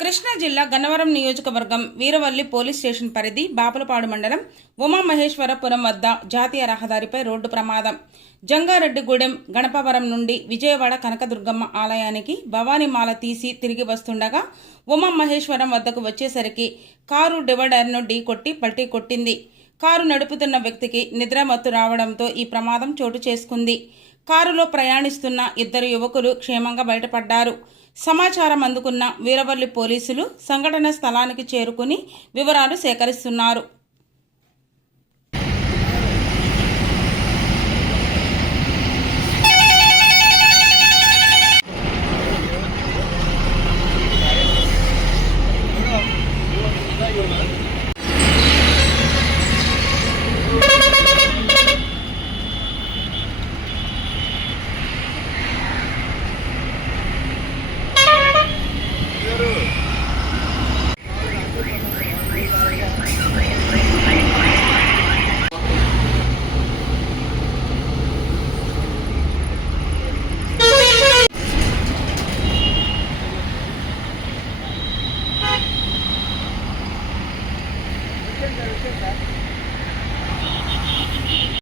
కృష్ణా జిల్లా గన్నవరం నియోజకవర్గం Veeravalli police station పరిధి బాపులపాడు మండలం ఉమామహేశ్వరపురం వద్ద జాతీయ రహదారిపై రోడ్డు ప్రమాదం. జంగారెడ్డిగూడెం గణపవరం నుండి విజయవాడ కనకదుర్గమ్మ ఆలయానికి భవానీమాల తీసి తిరిగి వస్తుండగా ఉమామహేశ్వరం వద్దకు వచ్చేసరికి కారు డివైడర్ను ఢీకొట్టి పల్టీ కొట్టింది. కారు నడుపుతున్న వ్యక్తికి నిద్రమత్తు రావడంతో ఈ ప్రమాదం చోటు చేసుకుంది. కారులో ప్రయాణిస్తున్న ఇద్దరు యువకులు క్షేమంగా బయటపడ్డారు. సమాచారం అందుకున్న వీరవల్లి పోలీసులు సంఘటన స్థలానికి చేరుకుని వివరాలు సేకరిస్తున్నారు. Gracias.